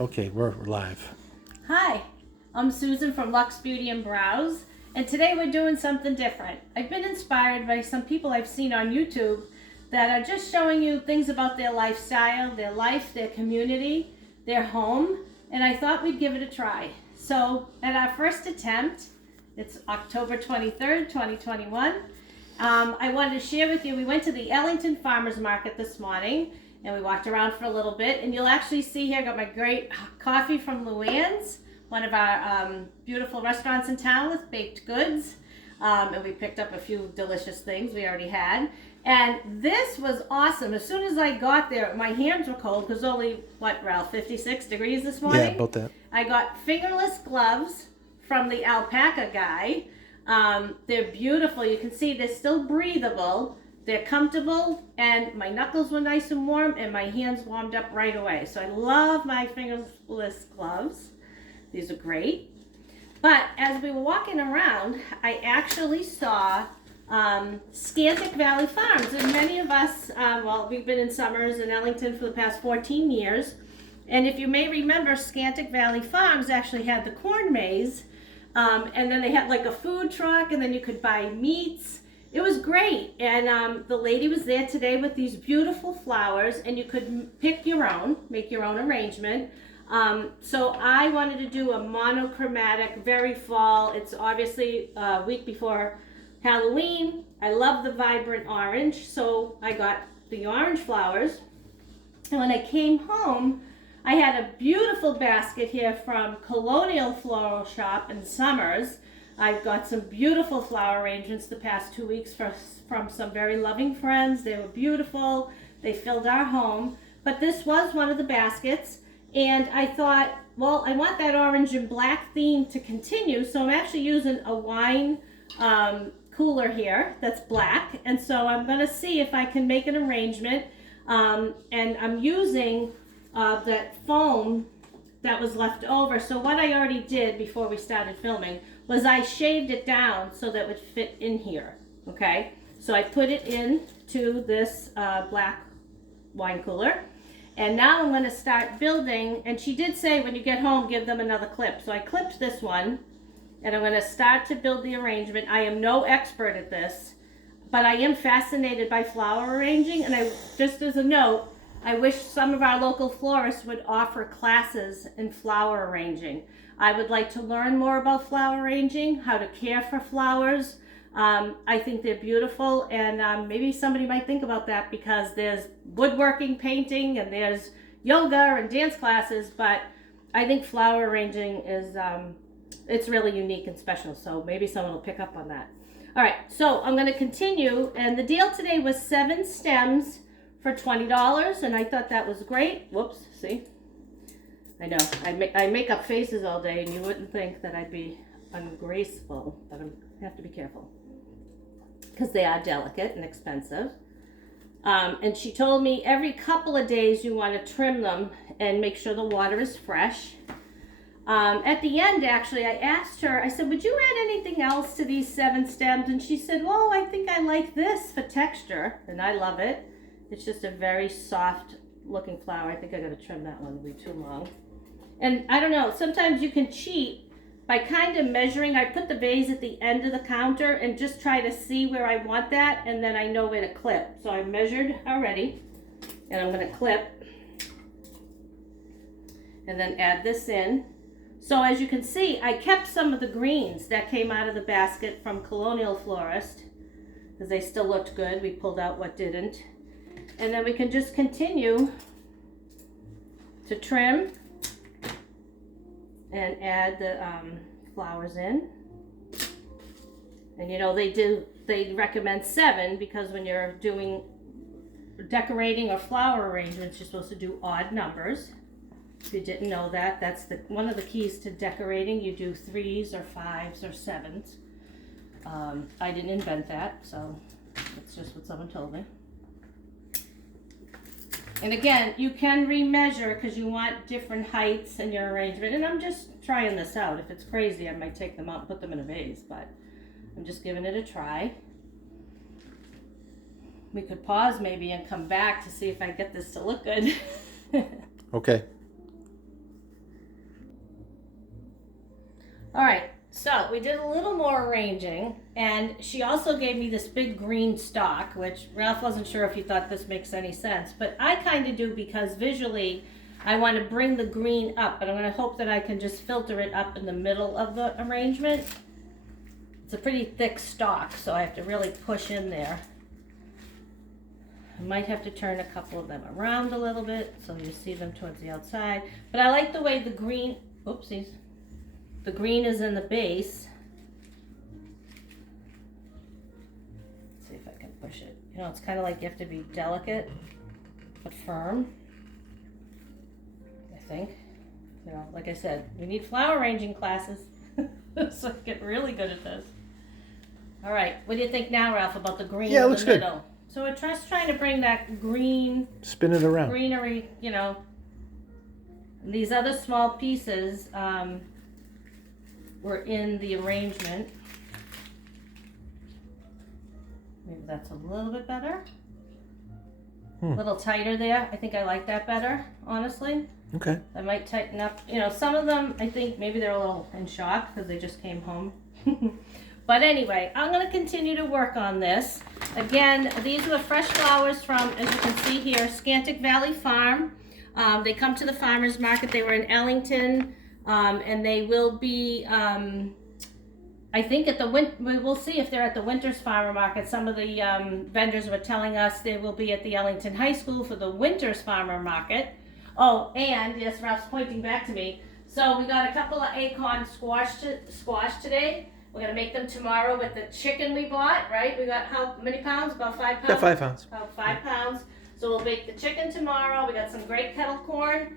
Okay, we're live. Hi, I'm Susan from Luxe Beauty and Brows, and today we're doing something different. I've been inspired by some people I've seen on YouTube that are just showing you things about their lifestyle, their life, their community, their home, and I thought we'd give it a try. So, at our first attempt, it's October 23rd, 2021. I wanted to share with you, we went to the Ellington Farmers Market this morning and we walked around for a little bit, and you'll actually see here I got my great coffee from Luann's, one of our beautiful restaurants in town with baked goods, and we picked up a few delicious things we already had, and this was awesome. As soon as I got there, my hands were cold because only, what, Ralph, 56 degrees this morning? Yeah, about that. I got fingerless gloves from the alpaca guy. They're beautiful. You can see they're still breathable. They're comfortable, and my knuckles were nice and warm, and my hands warmed up right away. So I love my fingerless gloves. These are great. But as we were walking around, I actually saw Scantic Valley Farms, and many of us, we've been in summers in Ellington for the past 14 years, and if you may remember, Scantic Valley Farms actually had the corn maze, and then they had like a food truck, and then you could buy meats. It was great, and the lady was there today with these beautiful flowers, and you could pick your own, make your own arrangement. So I wanted to do a monochromatic, very fall. It's obviously a week before Halloween. I love the vibrant orange, so I got the orange flowers. And when I came home, I had a beautiful basket here from Colonial Floral Shop in Summers. I've got some beautiful flower arrangements the past 2 weeks from some very loving friends. They were beautiful. They filled our home. But this was one of the baskets. And I thought, well, I want that orange and black theme to continue. So I'm actually using a wine cooler here that's black. And so I'm going to see if I can make an arrangement. And I'm using that foam that was left over. So what I already did before we started filming was I shaved it down so that it would fit in here, okay? So I put it into this black wine cooler, and now I'm gonna start building, and she did say when you get home, give them another clip. So I clipped this one, and I'm gonna start to build the arrangement. I am no expert at this, but I am fascinated by flower arranging, and I, just as a note, I wish some of our local florists would offer classes in flower arranging. I would like to learn more about flower arranging, how to care for flowers. I think they're beautiful, and maybe somebody might think about that because there's woodworking, painting, and there's yoga and dance classes, but I think flower arranging is, it's really unique and special, so maybe someone will pick up on that. All right, so I'm gonna continue, and the deal today was 7 stems for $20, and I thought that was great. Whoops, see? I know, I make up faces all day, and you wouldn't think that I'd be ungraceful, but I have to be careful because they are delicate and expensive. And she told me every couple of days you want to trim them and make sure the water is fresh. At the end, actually, I asked her, I said, would you add anything else to these 7 stems? And she said, well, I think I like this for texture, and I love it. It's just a very soft looking flower. I think I gotta trim that one, it'll be too long. And I don't know, sometimes you can cheat by kind of measuring. I put the vase at the end of the counter and just try to see where I want that, and then I know where to clip. So I measured already, and I'm gonna clip and then add this in. So as you can see, I kept some of the greens that came out of the basket from Colonial Florist because they still looked good. We pulled out what didn't. And then we can just continue to trim and add the flowers in. And you know, they recommend 7 because when you're doing decorating or flower arrangements, you're supposed to do odd numbers. If you didn't know that, that's one of the keys to decorating. You do 3s or 5s or 7s. I didn't invent that, so it's just what someone told me. And again, you can remeasure because you want different heights in your arrangement. And I'm just trying this out. If it's crazy, I might take them out and put them in a vase, but I'm just giving it a try. We could pause maybe and come back to see if I get this to look good. Okay. All right, so we did a little more arranging, and she also gave me this big green stalk, which Ralph wasn't sure if he thought this makes any sense, but I kind of do, because visually I want to bring the green up, but I'm going to hope that I can just filter it up in the middle of the arrangement. It's a pretty thick stalk, so I have to really push in there. I might have to turn a couple of them around a little bit so you see them towards the outside. But I like the way the green, oopsies, the green is in the base. Let's see if I can push it. You know, it's kind of like you have to be delicate but firm, I think. You know, like I said, we need flower arranging classes so I get really good at this. All right, what do you think now, Ralph, about the green in the middle? Good. So we're just trying to bring that green, spin it around, greenery, you know. And these other small pieces were in the arrangement. Maybe that's a little bit better. A little tighter there. I think I like that better, honestly. Okay. I might tighten up. You know, some of them, I think maybe they're a little in shock because they just came home. But anyway, I'm going to continue to work on this. Again, these are the fresh flowers from, as you can see here, Scantic Valley Farm. They come to the farmer's market. They were in Ellington, and they will be, I think at the we'll see if they're at the Winter's Farmer Market. Some of the vendors were telling us they will be at the Ellington High School for the Winter's Farmer Market. Oh, and yes, Ralph's pointing back to me. So we got a couple of acorn squash today. We're gonna make them tomorrow with the chicken we bought, right? We got how many pounds? About 5 pounds? About 5 pounds. About 5 pounds. So we'll bake the chicken tomorrow. We got some great kettle corn.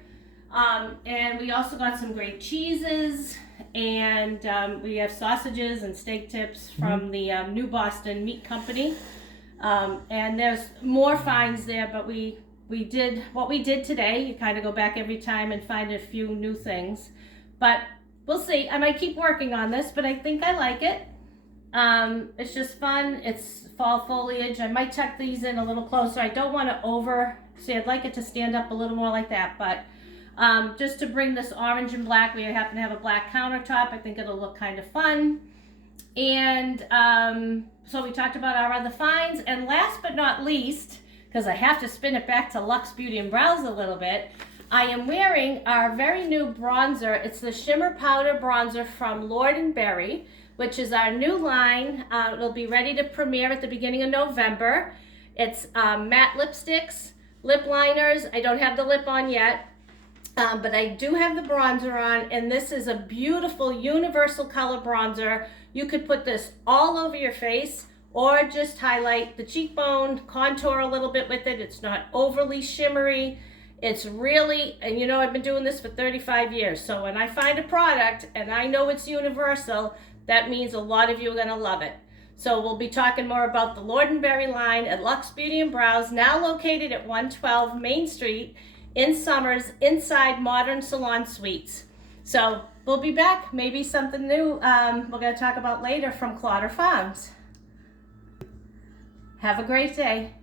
And we also got some great cheeses. And we have sausages and steak tips from the New Boston Meat Company. And there's more finds there, but we did what we did today. You kind of go back every time and find a few new things. But we'll see. I might keep working on this, but I think I like it. It's just fun. It's fall foliage. I might tuck these in a little closer. I don't want to see, I'd like it to stand up a little more like that, but just to bring this orange and black, we happen to have a black countertop. I think it'll look kind of fun. And so we talked about our other finds. And last but not least, because I have to spin it back to Luxe Beauty and Brows a little bit, I am wearing our very new bronzer. It's the Shimmer Powder Bronzer from Lord & Berry, which is our new line. It'll be ready to premiere at the beginning of November. It's matte lipsticks, lip liners. I don't have the lip on yet, but I do have the bronzer on, and this is a beautiful universal color bronzer. You could put this all over your face or just highlight the cheekbone, contour a little bit with it. It's not overly shimmery. It's really, and you know, I've been doing this for 35 years. So when I find a product and I know it's universal, that means a lot of you are gonna love it. So we'll be talking more about the Lord & Berry line at Luxe Beauty and Brows, now located at 112 Main Street in Somers, inside Modern Salon Suites. So we'll be back, maybe something new we're gonna talk about later from Clotter Farms. Have a great day.